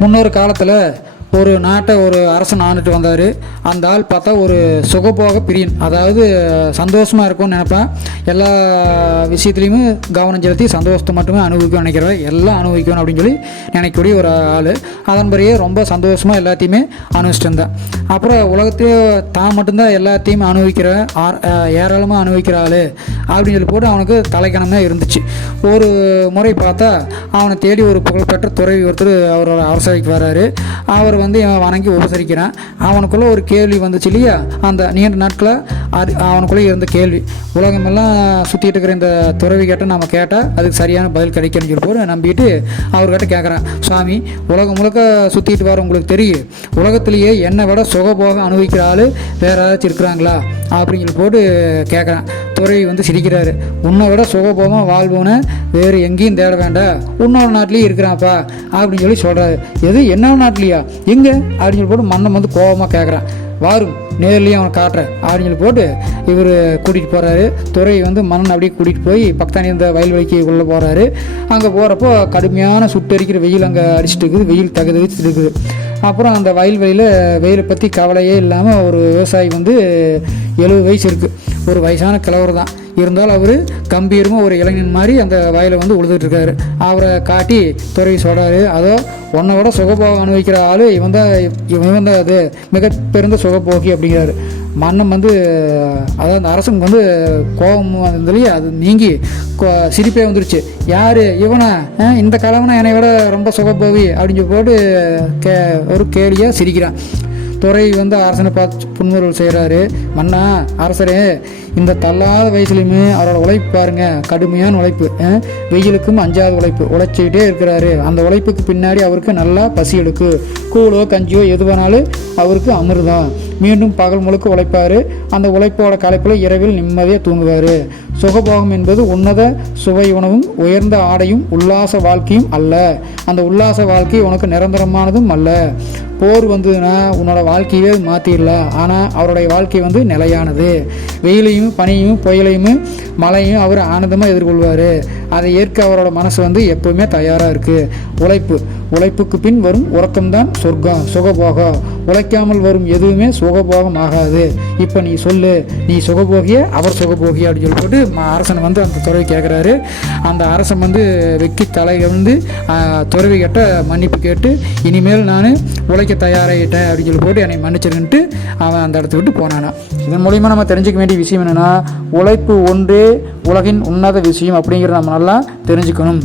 முன்னொரு காலத்தில் ஒரு நாட்டை ஒரு அரசன் ஆண்டுட்டு வந்தார். அந்த ஆள் பார்த்தா ஒரு சுகபோக பிரியன். அதாவது சந்தோஷமாக இருக்கும்னு நினைப்பேன். எல்லா விஷயத்துலையுமே கவனம் செலுத்தி சந்தோஷத்தை மட்டுமே அனுபவிக்கும் நினைக்கிறேன் எல்லாம் அனுபவிக்கணும் அப்படின்னு சொல்லி நினைக்கக்கூடிய ஒரு ஆள். அதன்படியே ரொம்ப சந்தோஷமாக எல்லாத்தையுமே அனுபவிச்சுட்டு இருந்தேன் அப்புறம் உலகத்தையே தான் மட்டும்தான் எல்லாத்தையுமே அனுபவிக்கிற ஏராளமாக அனுபவிக்கிற ஆள் அப்படின்னு சொல்லி போட்டு அவனுக்கு தலைக்கணமே இருந்துச்சு. ஒரு முறை பார்த்தா அவனை தேடி ஒரு புகழ்பெற்ற துறவி ஒருத்தர் அவரோட அரசவைக்கு வர்றாரு அவர் வந்து இவன் வணங்கி உபசரிக்கிறான். அவனுக்குள்ளே ஒரு கேள்வி வந்துச்சு இல்லையா? அந்த நீண்ட நாட்களில் அது அவனுக்குள்ளே இருந்த கேள்வி. உலகமெல்லாம் சுற்றிட்டு இருக்கிற இந்த துறவி கேட்ட நம்ம கேட்டால் அதுக்கு சரியான பதில் கிடைக்கணும்னு சொல்லி போட்டு நம்பிட்டு அவர்கிட்ட கேட்குறான் சுவாமி உலகம் முழுக்க சுற்றிட்டு வர உங்களுக்கு தெரியும் உலகத்திலேயே என்னை விட சுகபோகம் அனுபவிக்கிற ஆள் வேறு ஏதாச்சும் இருக்கிறாங்களா? அப்படின்னு சொல்லி போட்டு கேட்குறான் துறவி வந்து சிரிக்கிறாரு. உன்னை விட சுகபோகமாக வாழ்வோன்னு வேறு எங்கேயும் தேட வேண்டாம். உன்னோட நாட்டிலேயே இருக்கிறான்ப்பா அப்படின்னு சொல்லி சொல்கிறாரு எது? என்ன நாட்டிலையா? எங்கே? அப்படின்னு சொல்லி போட்டு மன்னன் வந்து கோபமாக கேட்குறான் வாரும் நேர்லேயும் அவனை காட்டுறேன் அப்படின்னு சொல்லி போட்டு இவர் கூட்டிகிட்டு போகிறாரு துறை வந்து மன்னன் அப்படியே கூட்டிகிட்டு போய் பக்கத்தானி இருந்த வயல்வெளிக்கு உள்ளே போகிறாரு அங்கே போகிறப்போ கடுமையான சுட்டரிக்கிற வெயில் அங்கே அடிச்சிட்டு இருக்குது. வெயில் தகுதி இருக்குது. அப்புறம் அந்த வயல்வெளியில் வெயிலை பற்றி கவலையே இல்லாமல் ஒரு விவசாயி வந்து எழுபது வயசு இருக்குது ஒரு வயசான கிழவர் தான். இருந்தாலும் அவர் கம்பீரமாக ஒரு இளைஞன் மாதிரி அந்த வயலை வந்து உழுதுட்டுருக்காரு அவரை காட்டி துறவி சொல்கிறாரு அதோ உன்னை விட சுகபோகம் அனுபவிக்கிற ஆள் இவன் தான் இவன் தான் அது மிக பெருந்த சுகபோகி அப்படிங்கிறாரு. மன்னன் வந்து அதாவது அந்த அரசனுக்கு வந்து கோபம் வந்ததுலேயே அது நீங்கி கோ- சிரிப்பே வந்துருச்சு. யார்? இவனா? ஆ, இந்த கிழவனா என்னை விட ரொம்ப சுகபோவி அப்படின்னு போட்டு கே ஒரு கேலியாக சிரிக்கிறான். துறை வந்து அரசனை பார்த்து புன்முறுவல் செய்கிறாரு மன்னா அரசரே இந்த தள்ளாத வயசுலையுமே அவரோட உழைப்பு பாருங்க. கடுமையான உழைப்பு. வெயிலுக்கும் அஞ்சாவது உழைப்பு. உழைச்சிக்கிட்டே இருக்கிறாரு. அந்த உழைப்புக்கு பின்னாடி அவருக்கு நல்லா பசி எடுக்கு. கூழோ கஞ்சியோ எது வேணாலும் அவருக்கு அமிர்தம் மீண்டும் பகல் முழுக்க உழைப்பாரு. அந்த உழைப்போட களைப்பில் இரவில் நிம்மதியாக தூங்குவார். சுகபோகம் என்பது உன்னத சுவை உணவும் உயர்ந்த ஆடையும் உல்லாச வாழ்க்கையும் அல்ல. அந்த உல்லாச வாழ்க்கை உனக்கு நிரந்தரமானதும் அல்ல. போர் வந்ததுன்னா உன்னோட வாழ்க்கையே மாற்றிடலாம் ஆனால் அவருடைய வாழ்க்கை வந்து நிலையானது. வெயிலையும் பனியும் புயலையும் மழையும் அவர் ஆனந்தமாக எதிர்கொள்வார். அதை ஏற்க அவரோட மனசு வந்து எப்பவுமே தயாராக இருக்குது உழைப்பு. உழைப்புக்கு பின் வரும் உறக்கம்தான் சொர்க்கம் சுகபோகம். உழைக்காமல் வரும் எதுவுமே சுகபோகம் ஆகாது. இப்போ நீ சொல்லு நீ சுகபோகிய அவர் சுகபோகிய அப்படின்னு சொல்லி போட்டு அரசன் வந்து அந்த துறவி கேட்குறாரு அந்த அரசன் வந்து வெக்கி தலை வந்து துறவி கிட்ட மன்னிப்பு கேட்டு இனிமேல் நான் உழைக்க தயாராகிட்டேன் அப்படின்னு சொல்லி போட்டு என்னை மன்னிச்சிருன்ட்டு அவன் அந்த இடத்த விட்டு போனானா இதன் மூலிமா நம்ம தெரிஞ்சுக்க வேண்டிய விஷயம் என்னென்னா உழைப்பு ஒன்றே உலகின் உன்னத விஷயம் அப்படிங்கிறத நம்ம நல்லா தெரிஞ்சுக்கணும்.